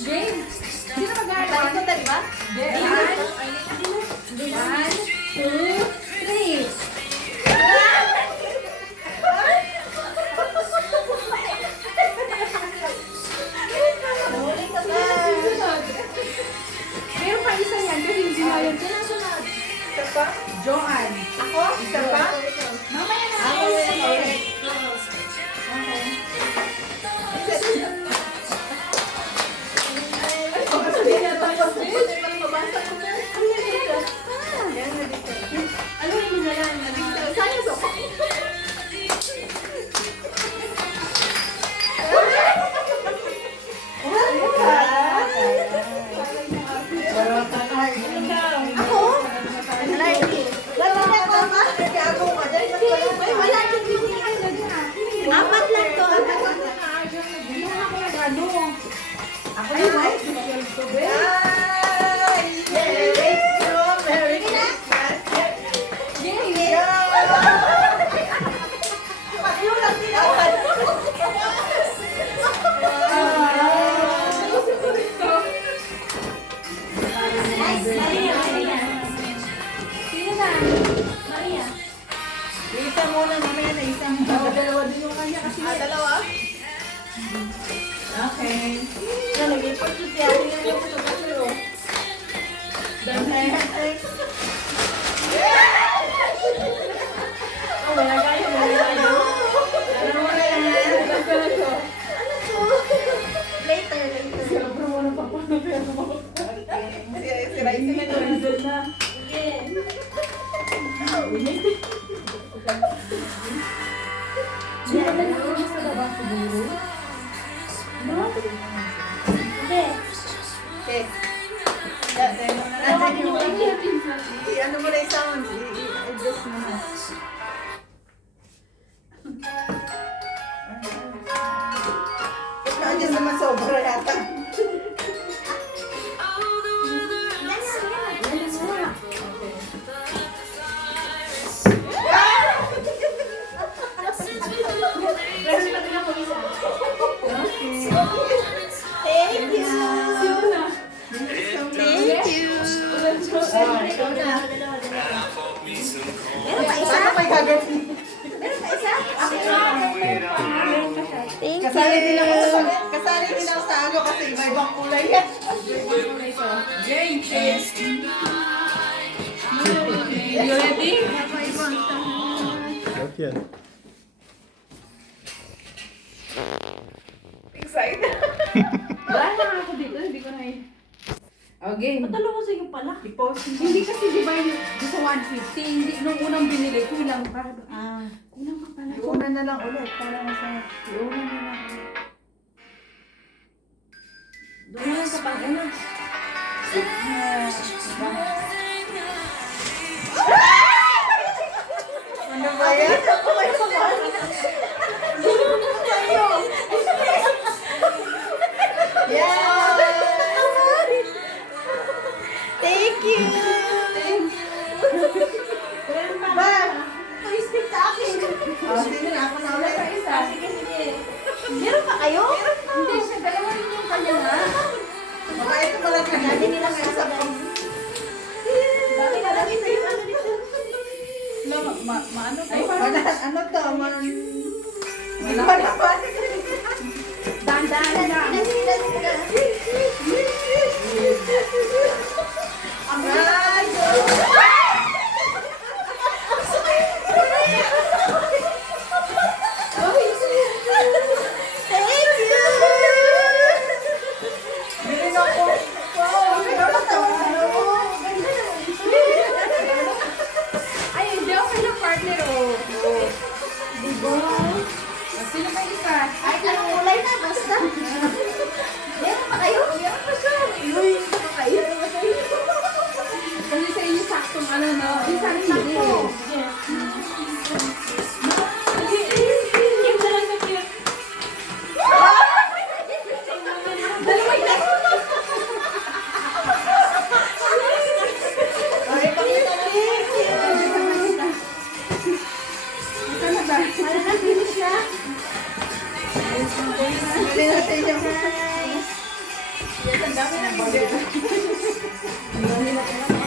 Game. Sino mag-aaral? Ito, diba? 1, 2, 3. Huli ka ba? Meron pa isa yan kasi hindi na yun. Sino sunod? Isa pa? Joanne. Ako? Isa pa? Mamaya na Ako kayo. rin. Okay. Ano yung nilalang? Saan yung sopa? Ako? Wala na ako ba? Gago ka dyan. Ay, wala din bibigyan. Apat lang to. Ako yung wife. Merry Christmas. Pag-ulang din ako. Sino na? Maria. Isa muna, mamaya na isang. Dalawa din yung kanya kasi. Dalawa? Okay. Nalagay-port yung tiyari nga yung pagkakalo. Oh, wala kayo, wala kayo. Dalawa na yan. Dalawa na to. Ano to? Later. Siyempre mo na papanood mo. Si Raisi na doon. Hazel na. Sino ba nag-iwan sa labas siguro? Hindi. Okay. Ano mo na yung sound? I-adjust mo na. Na-adjust naman sobra yata. Thank you. Sino na? Thank you. Ikaw na. Meron pa isa? Paano kayo gagawin? Meron pa isa? Thank you. Kasali din ako sa ano kasi iba-ibang kulay yan. James. You ready? Not yet. Excited. Wala na ako dito, hindi ko na Okay. Patalo ko sa iyo pala. Hindi kasi di ba yung sa 150, hindi, nung unang binili, kulang pa. Kulang pa pala. Una na lang ulit para masaya. Una na lang. Doon na sa pag-ano. Ano ba yan? Yeah! Thank you! Ba? Ito sa akin. Sige na, ako na ulit. Sige. Meron pa kayo? Hindi siya, dalawa rin yung kanya na. Baka ito pala kanani nila kayo sa bang. Bakit namin sa yung ano dito? Maano Ay, pa? ano to? Malaman. Dandan lang. Ay, hindi ako ng partner, oh. Diba? Sino ba isa? Ay, anong kulay na? Basta. Meron pa Ang dami na burger.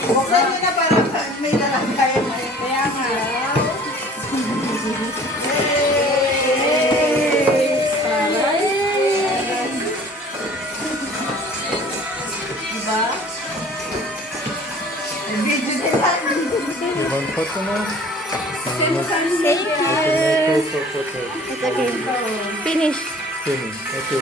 Buksan nyo na para may lalagayan na yun. Kaya nga. Diba? Video nila. Ibang photo na. Thank you. Photo. It's okay. Finish. Finish. Okay.